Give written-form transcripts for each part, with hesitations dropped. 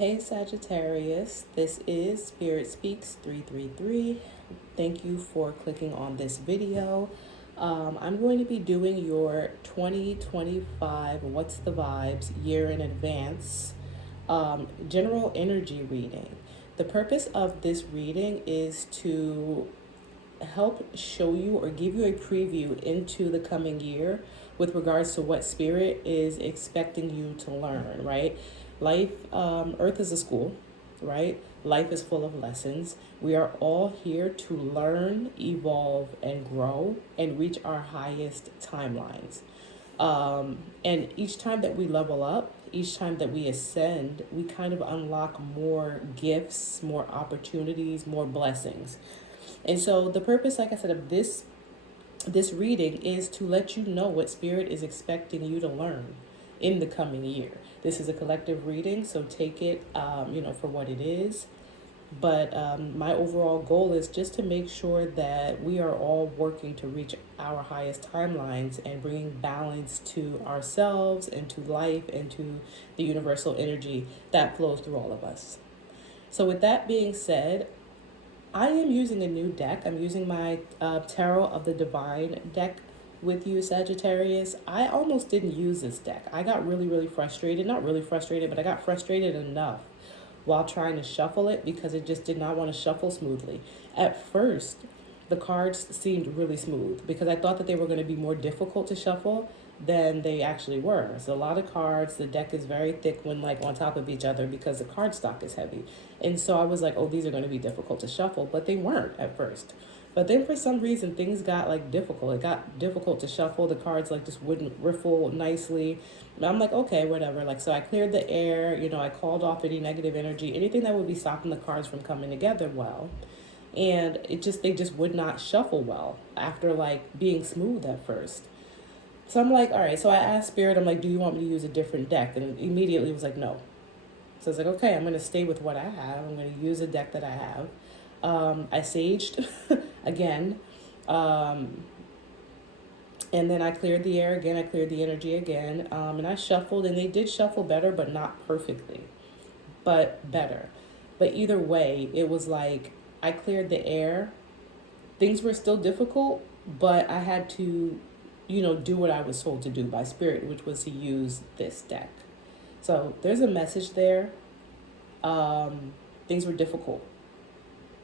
Hey Sagittarius, this is Spirit Speaks 333. Thank you for clicking on this video. I'm going to be doing your 2025 What's the Vibes year in advance general energy reading. The purpose of this reading is to help show you or give you a preview into the coming year with regards to what spirit is expecting you to learn, right? Life, Earth is a school, right? Life is full of lessons. We are all here to learn, evolve, and grow and reach our highest timelines. And each time that we level up, each time that we ascend, we kind of unlock more gifts, more opportunities, more blessings. And so the purpose, like I said, of this reading is to let you know what spirit is expecting you to learn in the coming year. This is a collective reading, so take it, for what it is. But my overall goal is just to make sure that we are all working to reach our highest timelines and bringing balance to ourselves and to life and to the universal energy that flows through all of us. So with that being said, I am using a new deck. I'm using my Tarot of the Divine deck with you, Sagittarius. I almost didn't use this deck. I got really, really frustrated. Not really frustrated, but I got frustrated enough while trying to shuffle it because it just did not want to shuffle smoothly. At first, the cards seemed really smooth because I thought that they were going to be more difficult to shuffle than they actually were. So a lot of cards, the deck is very thick when like on top of each other because the card stock is heavy. And so I was like, oh, these are going to be difficult to shuffle, but they weren't at first. But then for some reason things got like difficult. It got difficult to shuffle. The cards like just wouldn't riffle nicely. And I'm like, okay, whatever. Like, so I cleared the air, I called off any negative energy, anything that would be stopping the cards from coming together well. And they just would not shuffle well after like being smooth at first. So I'm like, all right. So I asked Spirit, I'm like, do you want me to use a different deck? And immediately it was like, no. So I was like, okay, I'm going to stay with what I have. I'm going to use a deck that I have. I saged again. And then I cleared the air again. I cleared the energy again. And I shuffled, and they did shuffle better, but not perfectly, but better. But either way, it was like I cleared the air. Things were still difficult, but I had to do what I was told to do by Spirit, which was to use this deck. So there's a message there. Things were difficult.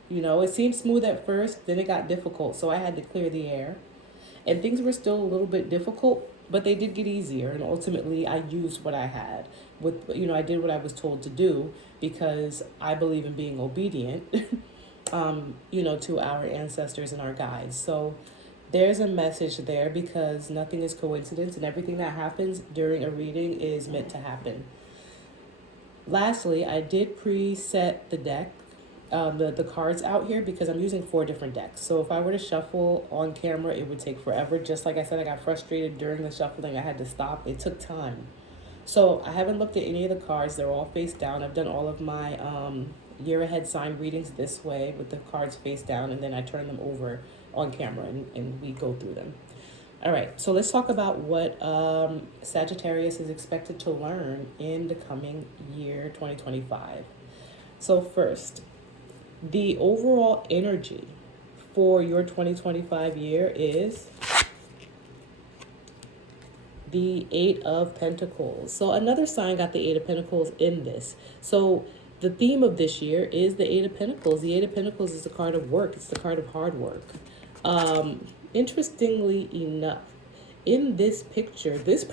It seemed smooth at first, then it got difficult. So I had to clear the air. And things were still a little bit difficult, but they did get easier. And ultimately, I used what I had. I did what I was told to do because I believe in being obedient, to our ancestors and our guides. So there's a message there because nothing is coincidence and everything that happens during a reading is meant to happen. Lastly, I did preset the deck, the cards out here because I'm using 4 different decks. So if I were to shuffle on camera, it would take forever. Just like I said, I got frustrated during the shuffling. I had to stop. It took time. So I haven't looked at any of the cards. They're all face down. I've done all of my year ahead sign readings this way with the cards face down, and then I turn them over on camera and we go through them. All right, so let's talk about what Sagittarius is expected to learn in the coming year, 2025. So first, the overall energy for your 2025 year is the 8 of Pentacles. So another sign got the 8 of Pentacles in this. So the theme of this year is the 8 of Pentacles. The 8 of Pentacles is the card of work. It's the card of hard work. Interestingly enough, in this picture, this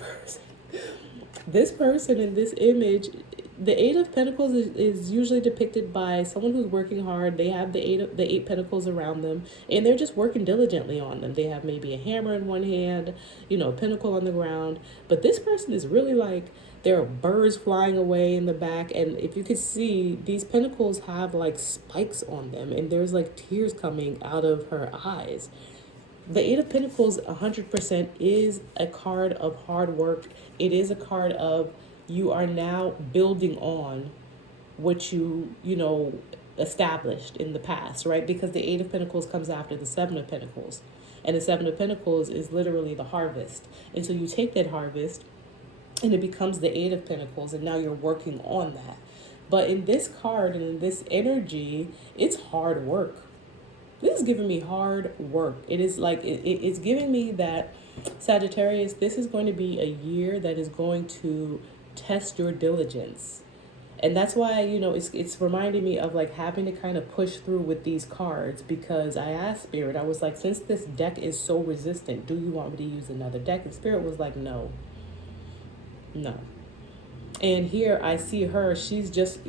person in this image, the 8 of Pentacles is usually depicted by someone who's working hard. They have the eight Pentacles around them, and they're just working diligently on them. They have maybe a hammer in one hand, a pentacle on the ground. But this person is really like, there are birds flying away in the back, and if you could see, these pentacles have like spikes on them, and there's like tears coming out of her eyes. The 8 of Pentacles 100% is a card of hard work. It is a card of you are now building on what you established in the past, right? Because the 8 of Pentacles comes after the 7 of Pentacles. And the 7 of Pentacles is literally the harvest. And so you take that harvest and it becomes the 8 of Pentacles, and now you're working on that. But in this card and in this energy, it's hard work. This is giving me hard work. It is like, it's giving me that, Sagittarius, this is going to be a year that is going to test your diligence. And that's why, it's reminding me of like having to kind of push through with these cards, because I asked Spirit, I was like, since this deck is so resistant, do you want me to use another deck? And Spirit was like, no. And here I see her, she's just,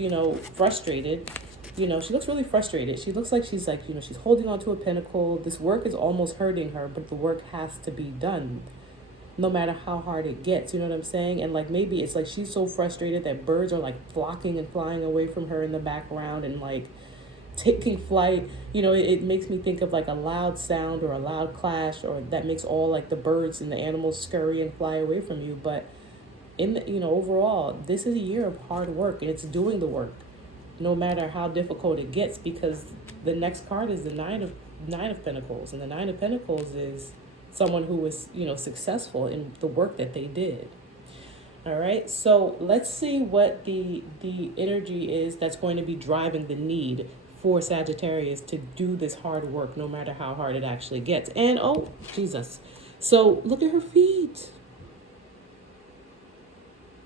frustrated. She looks really frustrated. She looks like she's like, she's holding on to a pinnacle. This work is almost hurting her, but the work has to be done no matter how hard it gets. You know what I'm saying? And like, maybe it's like she's so frustrated that birds are like flocking and flying away from her in the background and like taking flight. It makes me think of like a loud sound or a loud clash, or that makes all like the birds and the animals scurry and fly away from you. But overall, this is a year of hard work, and it's doing the work no matter how difficult it gets, because the next card is the nine of Pentacles, and the Nine of Pentacles is someone who was, successful in the work that they did. All right, so let's see what the energy is that's going to be driving the need for Sagittarius to do this hard work, no matter how hard it actually gets. And oh, Jesus. So look at her feet.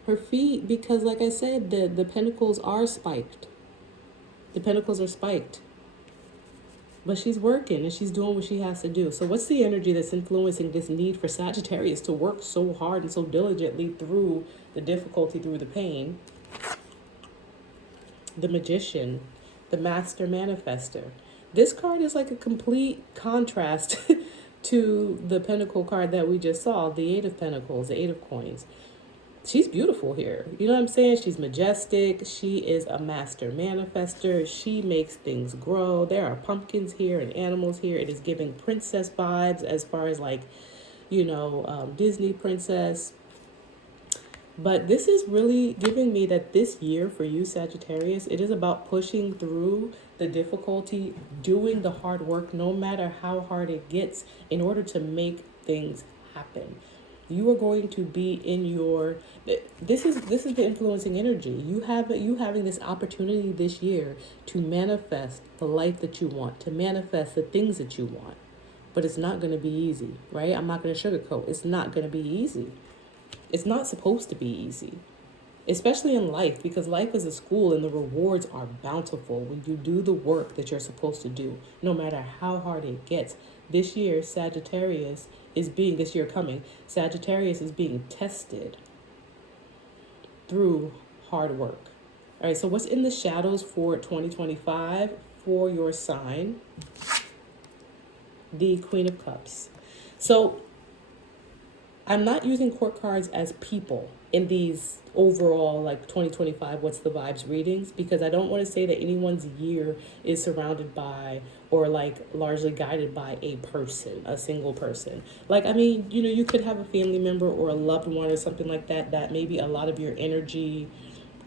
Her feet, because like I said, the pentacles are spiked. The pentacles are spiked. But she's working and she's doing what she has to do. So what's the energy that's influencing this need for Sagittarius to work so hard and so diligently through the difficulty, through the pain? The Magician, the Master Manifester. This card is like a complete contrast to the Pentacle card that we just saw, the Eight of Pentacles, the Eight of Coins. She's beautiful here. You know what I'm saying? She's majestic. She is a master manifester. She makes things grow. There are pumpkins here and animals here. It is giving princess vibes, as far as like, Disney princess. But this is really giving me that this year for you, Sagittarius, it is about pushing through the difficulty, doing the hard work, no matter how hard it gets, in order to make things happen. You are going to be in your, this is the influencing energy. You having this opportunity this year to manifest the life that you want, to manifest the things that you want. But it's not going to be easy, right? I'm not going to sugarcoat. It's not going to be easy. It's not supposed to be easy, especially in life, because life is a school and the rewards are bountiful when you do the work that you're supposed to do, no matter how hard it gets. This year, Sagittarius Sagittarius is being tested through hard work. All right, so what's in the shadows for 2025 for your sign? The Queen of Cups. So I'm not using court cards as people in these overall like 2025 what's the vibes readings, because I don't want to say that anyone's year is surrounded by or like largely guided by a person, a single person. Like, I mean, you could have a family member or a loved one or something like that maybe a lot of your energy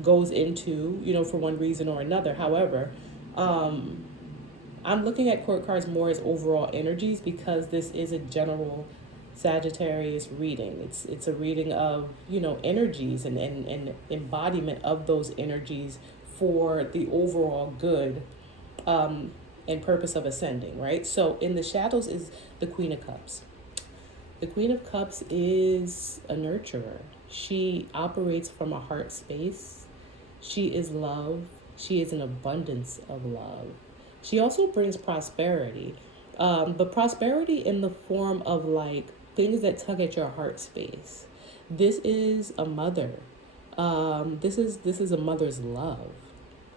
goes into, for one reason or another. However, I'm looking at court cards more as overall energies, because this is a general Sagittarius reading. It's a reading of, energies and embodiment of those energies for the overall good and purpose of ascending, right? So in the shadows is the Queen of Cups. The Queen of Cups is a nurturer. She operates from a heart space. She is love. She is an abundance of love. She also brings prosperity, but prosperity in the form of like things that tug at your heart space. This is a mother. This is a mother's love.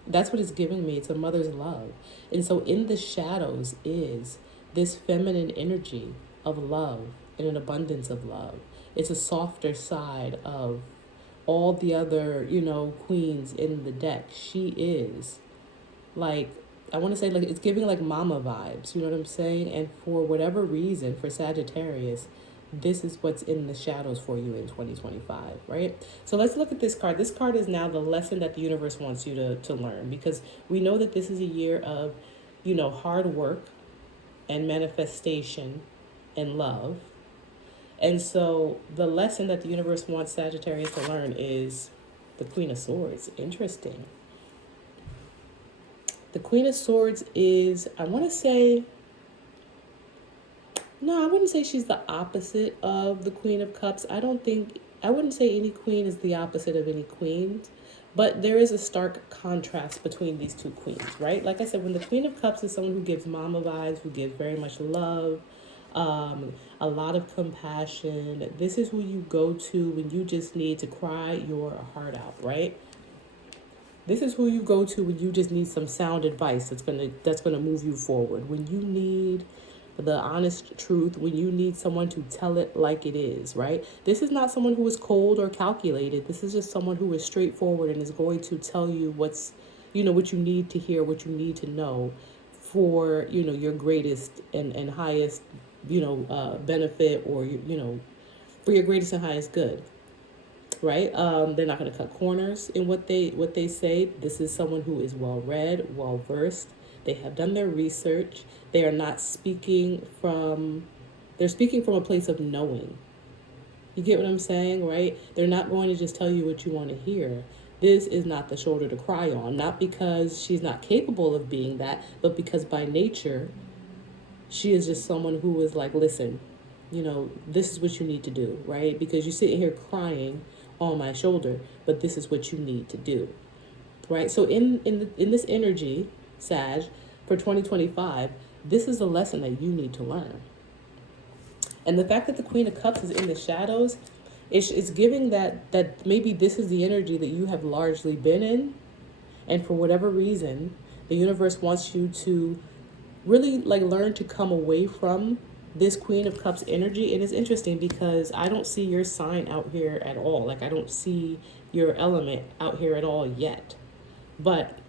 That's what it's giving me. It's a mother's love. And so in the shadows is this feminine energy of love and an abundance of love. It's a softer side of all the other, queens in the deck. She is like, I want to say like, it's giving like mama vibes. You know what I'm saying? And for whatever reason, for Sagittarius, this is what's in the shadows for you in 2025, right? So let's look at this card. This card is now the lesson that the universe wants you to learn, because we know that this is a year of, hard work and manifestation and love. And so the lesson that the universe wants Sagittarius to learn is the Queen of Swords. Interesting. The Queen of Swords is, I want to say, no, I wouldn't say she's the opposite of the Queen of Cups. I wouldn't say any queen is the opposite of any queens, but there is a stark contrast between these two queens, right? Like I said, when the Queen of Cups is someone who gives mama vibes, who gives very much love, a lot of compassion. This is who you go to when you just need to cry your heart out, right? This is who you go to when you just need some sound advice that's gonna move you forward. When you need the honest truth, when you need someone to tell it like it is, right? This is not someone who is cold or calculated. This is just someone who is straightforward and is going to tell you what you need to hear, what you need to know for, your greatest and highest, benefit, or, for your greatest and highest good. Right? They're not going to cut corners in what they say. This is someone who is well read, well versed. They have done their research. They are not speaking from. They're speaking from a place of knowing. You get what I'm saying, right? They're not going to just tell you what you want to hear. This is not the shoulder to cry on. Not because she's not capable of being that, but because by nature, she is just someone who is like, listen, this is what you need to do, right? Because you're sitting here crying on my shoulder, but this is what you need to do, right? So in this energy, Sag, for 2025, this is a lesson that you need to learn. And the fact that the Queen of Cups is in the shadows, it's giving that maybe this is the energy that you have largely been in, and for whatever reason, the universe wants you to really learn to come away from this Queen of Cups energy. And it's interesting because I don't see your sign out here at all. I don't see your element out here at all yet. But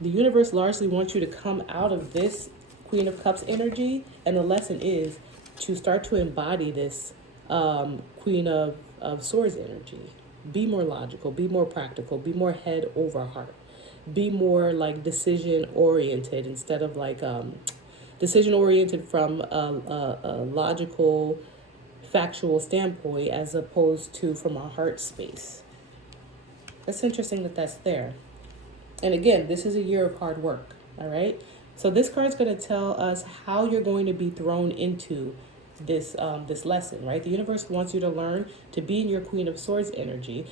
the universe largely wants you to come out of this Queen of Cups energy. And the lesson is to start to embody this Queen of Swords energy. Be more logical, be more practical, be more head over heart. Be more decision oriented instead of decision oriented from a logical, factual standpoint as opposed to from a heart space. That's interesting that that's there. And again, this is a year of hard work, all right? So this card's going to tell us how you're going to be thrown into this lesson, right? The universe wants you to learn to be in your Queen of Swords energy.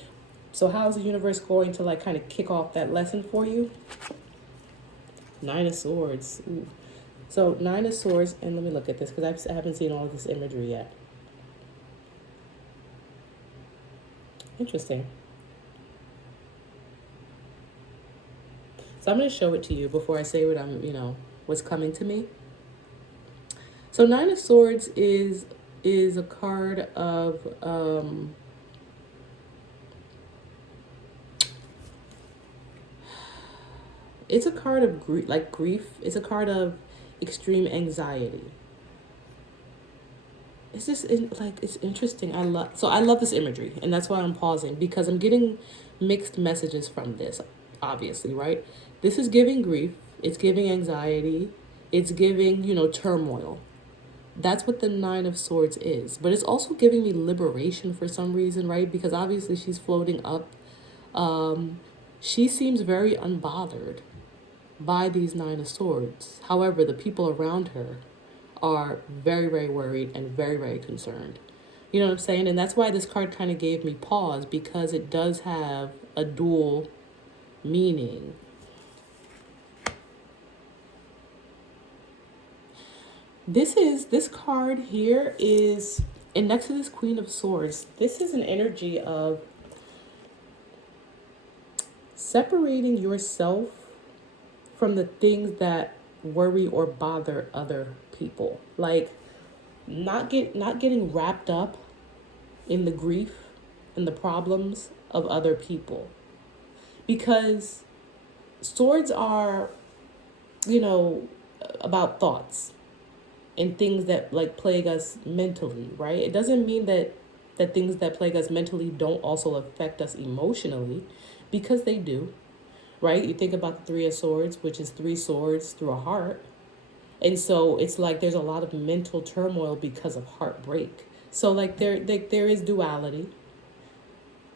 So how is the universe going to kind of kick off that lesson for you? Nine of Swords. Ooh. So 9 of Swords, and let me look at this because I haven't seen all of this imagery yet. Interesting. So I'm going to show it to you before I say what's coming to me. So 9 of Swords is a card of it's a card of grief. It's a card of extreme anxiety. It's just it's interesting. I love this imagery, and that's why I'm pausing, because I'm getting mixed messages from this, obviously, right? This is giving grief, it's giving anxiety, it's giving, turmoil. That's what the 9 of Swords is. But it's also giving me liberation for some reason, right? Because obviously she's floating up. She seems very unbothered by these 9 of Swords. However, the people around her are very, very worried and very, very concerned. You know what I'm saying? And that's why this card kind of gave me pause, because it does have a dual meaning. This card here is, and next to this Queen of Swords, this is an energy of separating yourself from the things that worry or bother other people. Not getting wrapped up in the grief and the problems of other people. Because swords are, about thoughts and things that plague us mentally, right? It doesn't mean that things that plague us mentally don't also affect us emotionally, because they do, right? You think about the 3 of Swords, which is 3 swords through a heart. And so it's there's a lot of mental turmoil because of heartbreak. So there is duality.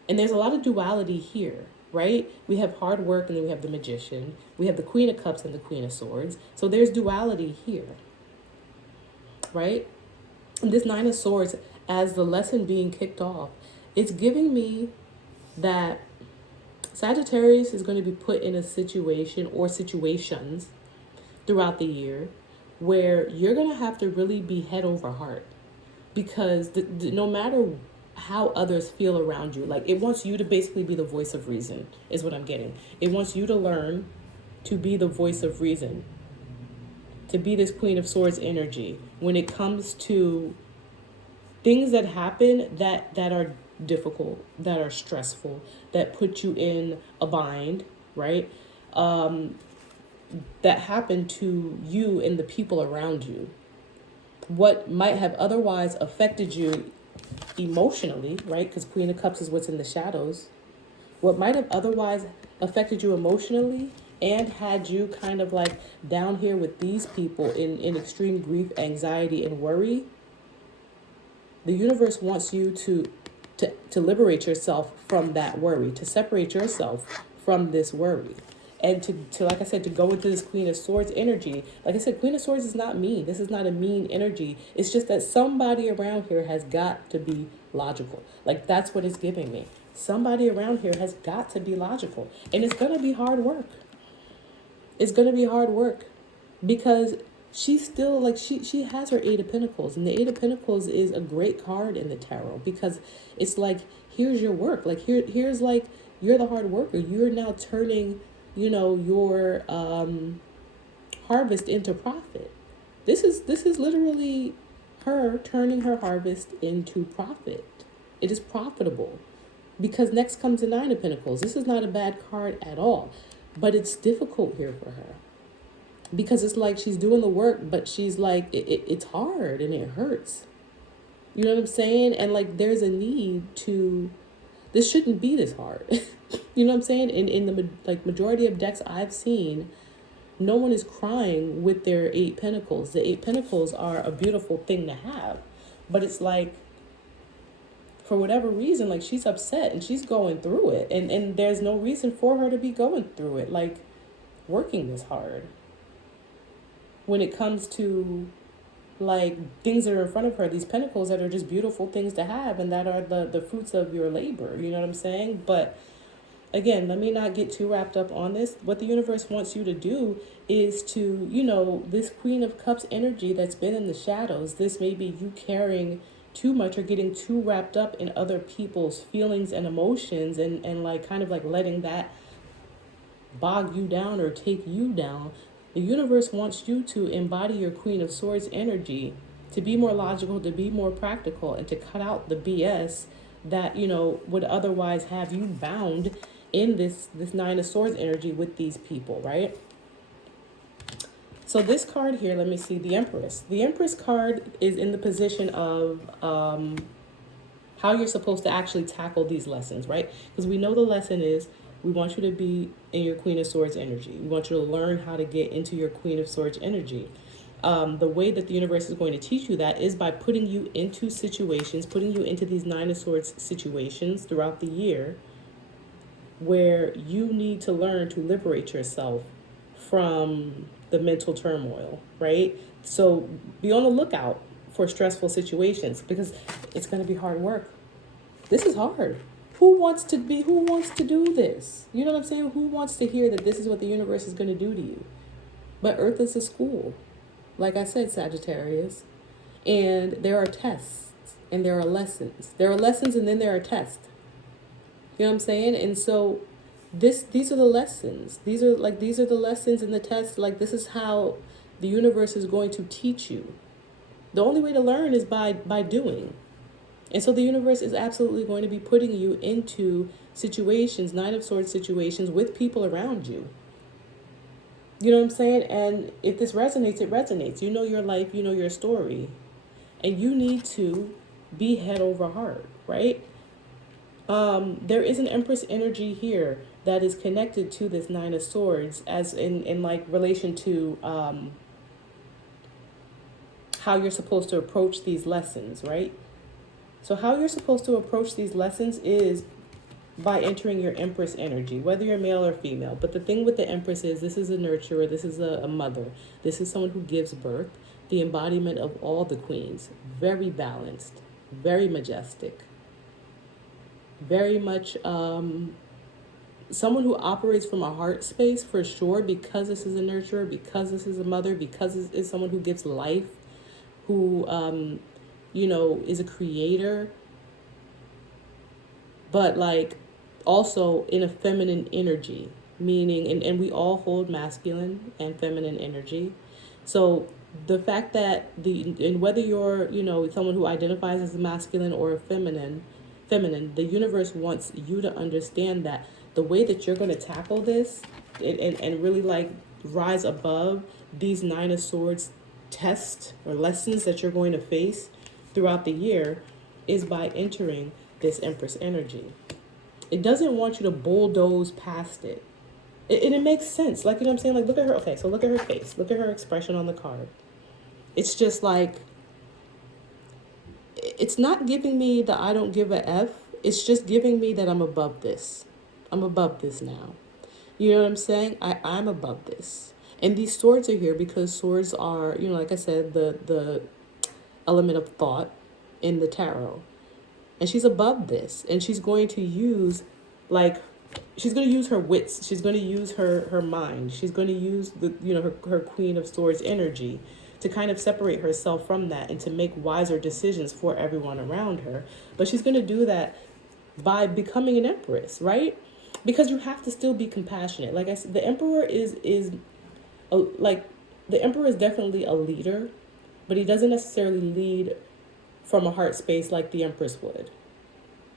And there's a lot of duality here. right? We have hard work, and then we have the Magician. We have the Queen of Cups and the Queen of Swords. So there's duality here, right? And this Nine of Swords, as the lesson being kicked off, it's giving me that Sagittarius is going to be put in a situation or situations throughout the year where you're going to have to really be head over heart, because no matter how others feel around you, like, it wants you to basically be the voice of reason, is what I'm getting. It wants you to learn to be the voice of reason, to be this Queen of Swords energy when it comes to things that happen that are difficult, that are stressful, that put you in a bind, right? That happen to you and the people around you. What might have otherwise affected you emotionally, right? Because Queen of Cups is what's in the shadows. What might have otherwise affected you emotionally and had you kind of like down here with these people in extreme grief, anxiety, and worry, the universe wants you to liberate yourself from that worry, to separate yourself from this worry. And to like I said, to go into this Queen of Swords energy. Like I said, Queen of Swords is not mean. This is not a mean energy. It's just that somebody around here has got to be logical. Like, that's what it's giving me. Somebody around here has got to be logical. And it's going to be hard work. It's going to be hard work. Because she's still, like, she has her Eight of Pentacles. And the Eight of Pentacles is a great card in the tarot. Because it's like, here's your work. Like, here's like, you're the hard worker. You're now turning, you know, your harvest into profit. This is literally her turning her harvest into profit. It is profitable, because next comes the Nine of Pentacles. This is not a bad card at all, but it's difficult here for her, because it's like she's doing the work, but she's like, it's hard and it hurts. You know what I'm saying? And like, there's a need to, this shouldn't be this hard. You know what I'm saying? In the like majority of decks I've seen, no one is crying with their Eight Pentacles. The Eight Pentacles are a beautiful thing to have, but it's like, for whatever reason, like, she's upset and she's going through it, and there's no reason for her to be going through it, like, working this hard when it comes to like things that are in front of her, these pentacles that are just beautiful things to have, and that are the fruits of your labor. You know what I'm saying? But again, let me not get too wrapped up on this. What the universe wants you to do is to, you know, this Queen of Cups energy that's been in the shadows, this may be you carrying too much or getting too wrapped up in other people's feelings and emotions, and like kind of like letting that bog you down or take you down. The universe wants you to embody your Queen of Swords energy, to be more logical, to be more practical, and to cut out the BS that, you know, would otherwise have you bound in this Nine of Swords energy with these people, right? So this card here, let me see, the Empress. The Empress card is in the position of how you're supposed to actually tackle these lessons, right? Because we know the lesson is, we want you to be in your Queen of Swords energy. We want you to learn how to get into your Queen of Swords energy. The way that the universe is going to teach you that is by putting you into situations, putting you into these Nine of Swords situations throughout the year, where you need to learn to liberate yourself from the mental turmoil, right? So be on the lookout for stressful situations, because it's going to be hard work. This is hard. Who wants to do this? You know what I'm saying? Who wants to hear that this is what the universe is going to do to you? But Earth is a school. Like I said, Sagittarius. And there are tests and there are lessons. There are lessons and then there are tests. You know what I'm saying? And so these are the lessons. These are the lessons and the tests. Like, this is how the universe is going to teach you. The only way to learn is by doing. And so the universe is absolutely going to be putting you into situations, Nine of Swords situations, with people around you. You know what I'm saying? And if this resonates, it resonates. You know your life, you know your story. And you need to be head over heart, right? There is an Empress energy here that is connected to this Nine of Swords, as in like relation to how you're supposed to approach these lessons, right? So how you're supposed to approach these lessons is by entering your Empress energy, whether you're male or female. But the thing with the Empress is this is a nurturer, this is a mother, this is someone who gives birth, the embodiment of all the queens. Very balanced, very majestic, very much someone who operates from a heart space for sure, because this is a nurturer, because this is a mother, because this is someone who gives life, who, is a creator, but like also in a feminine energy, meaning, and we all hold masculine and feminine energy. So the fact that and whether you're, someone who identifies as a masculine or a feminine, the universe wants you to understand that the way that you're going to tackle this and really like rise above these Nine of Swords tests or lessons that you're going to face throughout the year is by entering this Empress energy. It doesn't want you to bulldoze past it. And it makes sense. Like, what I'm saying? Like, look at her. Okay, so look at her face. Look at her expression on the card. It's just like, it's not giving me the I don't give a F. It's just giving me that I'm above this. I'm above this now. You know what I'm saying? I'm above this. And these swords are here because swords are, like I said, the element of thought in the tarot. And she's above this. And she's going to use, she's going to use her wits. She's going to use her mind. She's going to use her Queen of Swords energy to kind of separate herself from that and to make wiser decisions for everyone around her. But she's going to do that by becoming an empress, right? Because you have to still be compassionate. Like I said, the emperor is definitely a leader, but he doesn't necessarily lead from a heart space like the empress would,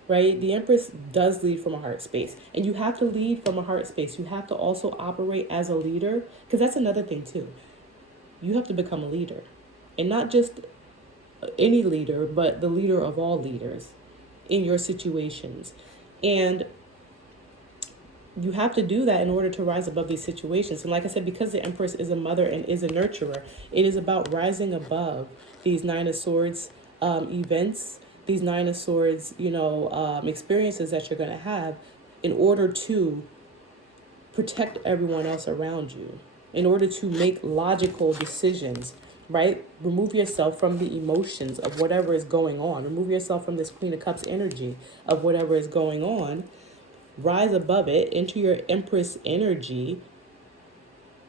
right? The empress does lead from a heart space, and you have to lead from a heart space. You have to also operate as a leader, because that's another thing too. You have to become a leader, and not just any leader, but the leader of all leaders in your situations. And you have to do that in order to rise above these situations. And like I said, because the Empress is a mother and is a nurturer, it is about rising above these Nine of Swords events, these Nine of Swords, experiences that you're going to have in order to protect everyone else around you, in order to make logical decisions, right? Remove yourself from the emotions of whatever is going on. Remove yourself from this Queen of Cups energy of whatever is going on. Rise above it into your Empress energy,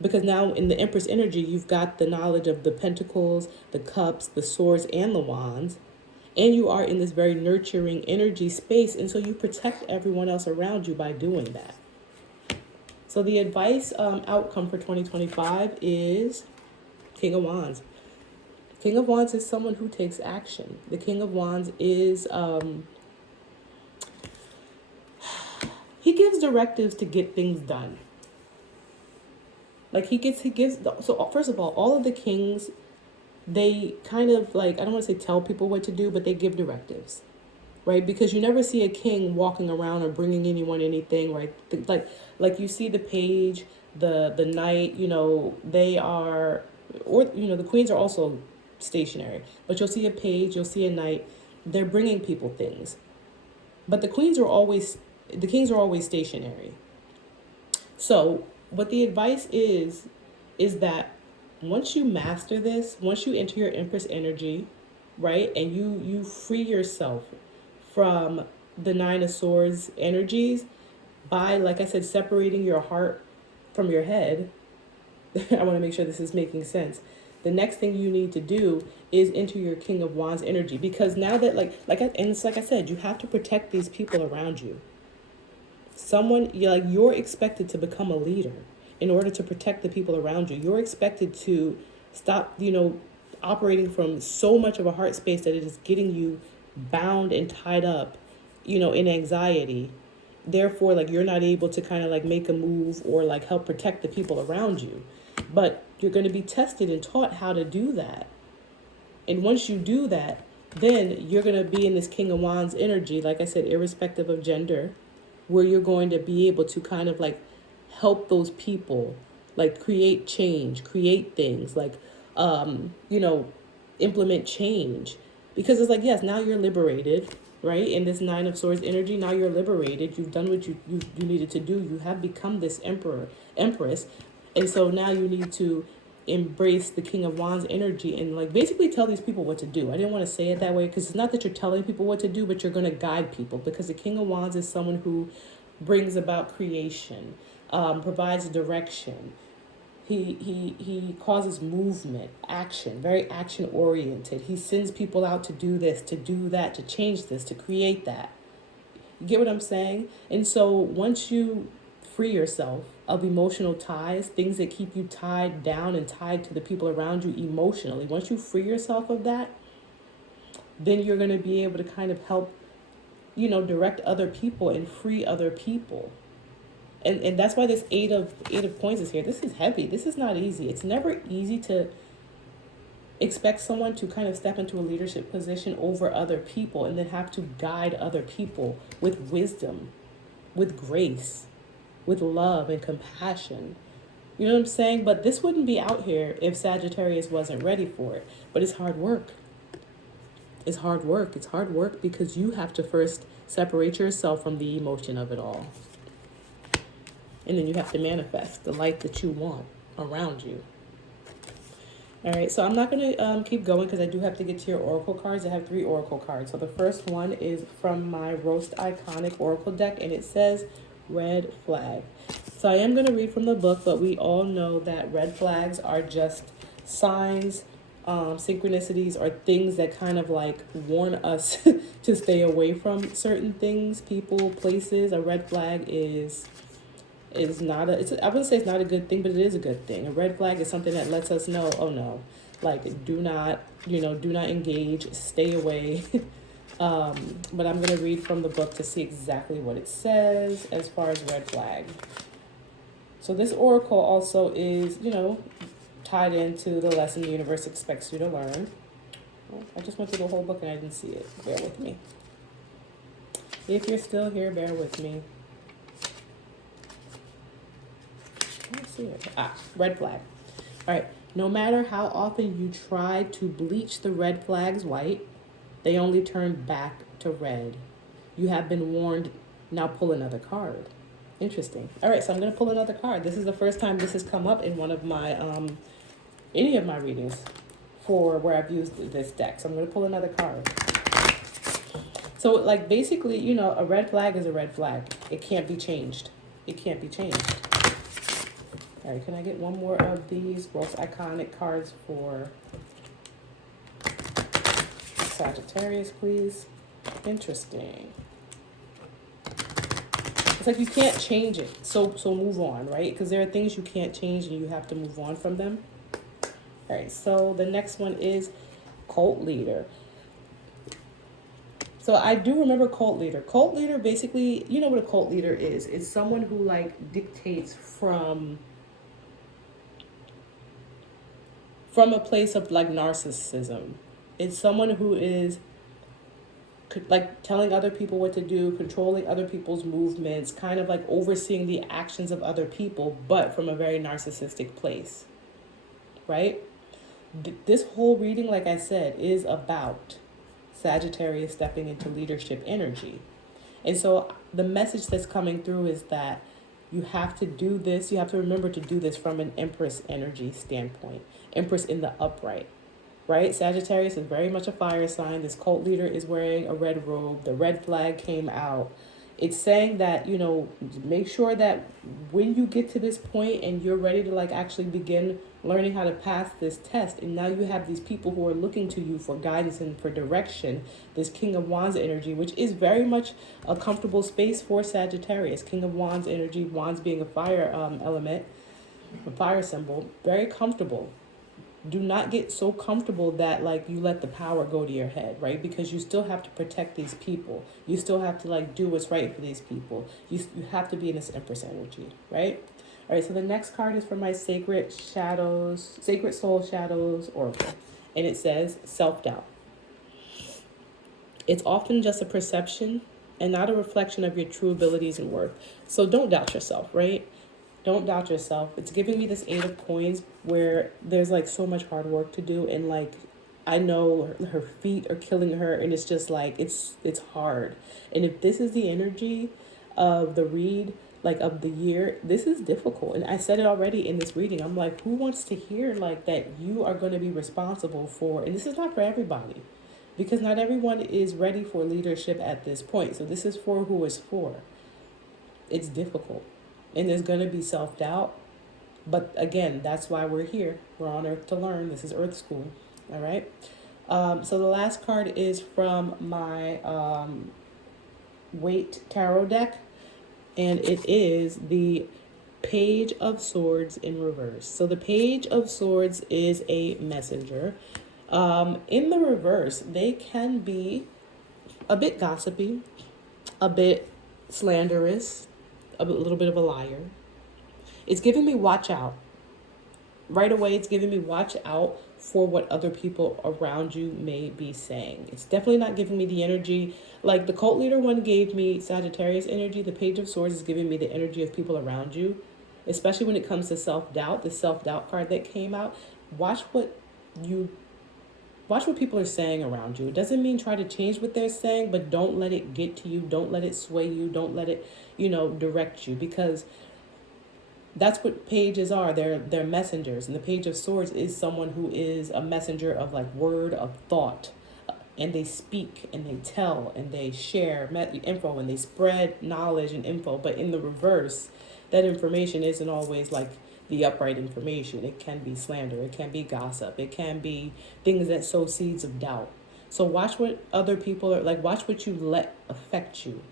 because now in the Empress energy, you've got the knowledge of the Pentacles, the Cups, the Swords, and the Wands. And you are in this very nurturing energy space. And so you protect everyone else around you by doing that. So the advice outcome for 2025 is King of Wands. King of Wands is someone who takes action. The King of Wands is, he gives directives to get things done. Like he gives, so first of all of the kings, they kind of like, I don't want to say tell people what to do, but they give directives, right? Because you never see a king walking around or bringing anyone anything, right? Like you see the page, the knight, they are, or, the queens are also stationary, but you'll see a page, you'll see a knight, they're bringing people things. But the kings are always stationary. So what the advice is that once you master this, once you enter your Empress energy, right, and you free yourself from the Nine of Swords energies by, like I said, separating your heart from your head. I want to make sure this is making sense. The next thing you need to do is enter your King of Wands energy, because now that it's like I said, you have to protect these people around you. You're expected to become a leader in order to protect the people around you. You're expected to stop, operating from so much of a heart space that it is getting you bound and tied up, in anxiety. Therefore, you're not able to kind of make a move or help protect the people around you. But you're going to be tested and taught how to do that. And once you do that, then you're going to be in this King of Wands energy, like I said, irrespective of gender, where you're going to be able to kind of help those people, create change, create things, implement change. Because it's yes, now you're liberated. right? In this Nine of Swords energy, now you're liberated. You've done what you needed to do. You have become this empress. And so now you need to embrace the King of Wands energy and like basically tell these people what to do. I didn't want to say it that way because it's not that you're telling people what to do, but you're going to guide people, because the King of Wands is someone who brings about creation, provides direction. He causes movement, action, very action oriented. He sends people out to do this, to do that, to change this, to create that. You get what I'm saying? And so once you free yourself of emotional ties, things that keep you tied down and tied to the people around you emotionally, once you free yourself of that, then you're going to be able to kind of help, direct other people and free other people. And that's why this eight of coins is here. This is heavy. This is not easy. It's never easy to expect someone to kind of step into a leadership position over other people and then have to guide other people with wisdom, with grace, with love and compassion. You know what I'm saying? But this wouldn't be out here if Sagittarius wasn't ready for it. But it's hard work. It's hard work. It's hard work because you have to first separate yourself from the emotion of it all. And then you have to manifest the light that you want around you. All right, so I'm not going to keep going because I do have to get to your oracle cards. I have 3 oracle cards. So the first one is from my Roast Iconic Oracle deck, and it says red flag. So I am going to read from the book, but we all know that red flags are just signs, synchronicities, or things that kind of like warn us to stay away from certain things, people, places. A red flag is not I wouldn't say it's not a good thing, but it is a good thing. A red flag is something that lets us know, oh no, like do not engage, stay away. But I'm going to read from the book to see exactly what it says as far as red flag. So this oracle also is, tied into the lesson the universe expects you to learn. Well, I just went through the whole book and I didn't see it. Bear with me. If you're still here, bear with me. See it. Red flag. All right. No matter how often you try to bleach the red flags white, they only turn back to red. You have been warned. Now pull another card. Interesting. All right. So I'm going to pull another card. This is the first time this has come up in one of my, any of my readings for where I've used this deck. So I'm going to pull another card. So like basically, a red flag is a red flag. It can't be changed. It can't be changed. All right, can I get one more of these Roast Iconic cards for Sagittarius, please? Interesting. It's like you can't change it, so move on, right? Because there are things you can't change and you have to move on from them. All right, so the next one is cult leader. So I do remember cult leader. Cult leader, basically, you know what a cult leader is. It's someone who like dictates from a place of like narcissism. It's someone who is like telling other people what to do, controlling other people's movements, kind of like overseeing the actions of other people, but from a very narcissistic place, right? This whole reading, like I said, is about Sagittarius stepping into leadership energy. And so the message that's coming through is that you have to do this. You have to remember to do this from an Empress energy standpoint. Empress in the upright, right? Sagittarius is very much a fire sign. This cult leader is wearing a red robe. The red flag came out. It's saying that, make sure that when you get to this point and you're ready to like actually begin learning how to pass this test, and now you have these people who are looking to you for guidance and for direction, this King of Wands energy, which is very much a comfortable space for Sagittarius. King of Wands energy, Wands being a fire element, a fire symbol, very comfortable. Do not get so comfortable that like you let the power go to your head, right? Because you still have to protect these people. You still have to like do what's right for these people. You have to be in this Empress energy, right? All right, so the next card is from my Sacred Soul Shadows Oracle. And it says self-doubt. It's often just a perception and not a reflection of your true abilities and worth. So don't doubt yourself, right? Don't doubt yourself. It's giving me this 8 of coins where there's like so much hard work to do, and like I know her feet are killing her, and it's just like it's hard. And if this is the energy of the read, like of the year, this is difficult. And I said it already in this reading. I'm like, who wants to hear like that you are going to be responsible for? And this is not for everybody, because not everyone is ready for leadership at this point. So this is for who is for. It's difficult, and there's going to be self doubt. But again, that's why we're here. We're on Earth to learn. This is Earth School. All right. So the last card is from my Weight Tarot deck, and it is the Page of Swords in reverse. So the Page of Swords is a messenger. In the reverse, they can be a bit gossipy, a bit slanderous, a little bit of a liar. It's giving me watch out. Right away, it's giving me watch out for what other people around you may be saying. It's definitely not giving me the energy. Like the cult leader one gave me Sagittarius energy. The Page of Swords is giving me the energy of people around you, especially when it comes to self-doubt. The self-doubt card that came out. Watch what people are saying around you. It doesn't mean try to change what they're saying, but don't let it get to you. Don't let it sway you. Don't let it, direct you, because that's what pages are. They're messengers, and the Page of Swords is someone who is a messenger of like word of thought, and they speak and they tell and they share info and they spread knowledge and info. But in the reverse, that information isn't always like the upright information. It can be slander. It can be gossip. It can be things that sow seeds of doubt. So watch what other people are like. Watch what you let affect you.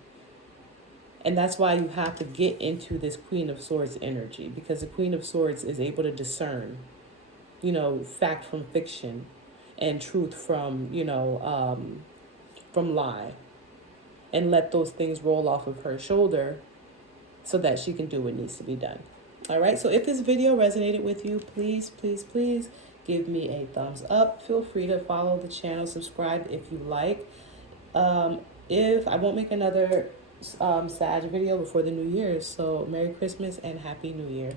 And that's why you have to get into this Queen of Swords energy, because the Queen of Swords is able to discern, fact from fiction and truth from, from lie, and let those things roll off of her shoulder so that she can do what needs to be done. All right. So if this video resonated with you, please, please, please give me a thumbs up. Feel free to follow the channel, subscribe if you like. If I won't make another Sag video before the New Year. So Merry Christmas and Happy New Year.